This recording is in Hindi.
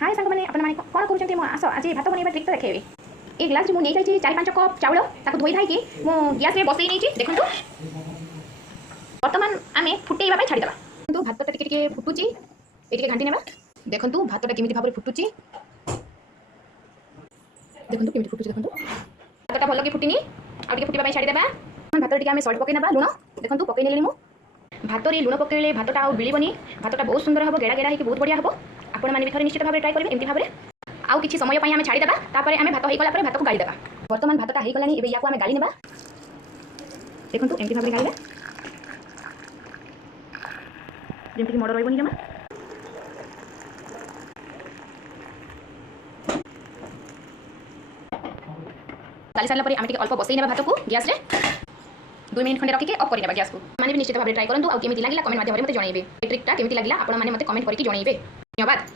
हाय सांग मैंने अपन माने कौन करूछंती मो आसो आज भात बनैबा ट्रिक तो देखेबे। ए ग्लास मु नै जाई 4-5 कप चाउल ताको धोई धाई के मो गैस रे बसई नै छी देखंतु। वर्तमान आमे फुटेइबा पय छाडी देबा। तो भात टा टिके फुटुची ए टिके घांटी नेबा। देखंतु भात टा केमिति भाबरे फुटुची। देखंतु केमिति फुटुची देखंतु। भात टा भलो के फुटिनी आ टिके फुटिबा पय छाडी देबा। भात टिके आमे सॉल्ट पके नेबा लुण देखंतु पके नेलेनी मु। भात रे लुण पकेले भात टा बिलिबनी भात टा बहुत सुंदर हबो गेड़ा गेड़ा हे के बहुत बढ़िया हबो। आपण माने भी थरे निश्चित भाबरे ट्राई करिवे एमति भाबरे। आउ किछि समय पय आमे छाडी देबा तापरे आमे भात होई गला परे भात को गाली देबा। वर्तमान भात टा हेई गलानी एबे याको आमे गाली नेबा। देखंतु एमति भाबरे गालिबा जेमति कि मडर रहइबनी जमा। गाली सारला परे आमे टिके अल्प बसई नेबा भात को गैस रे 2 मिनिट खंडे रखी के ऑफ करि नेबा गैस को। माने भी निश्चित भाबरे ट्राई करंतु आ केमिति लागिला कमेंट माध्यम रे मते जणाइबे। ए ट्रिक टा केमिति लागिला आपण माने मते कमेंट करके जणाइबे। धन्यवाद।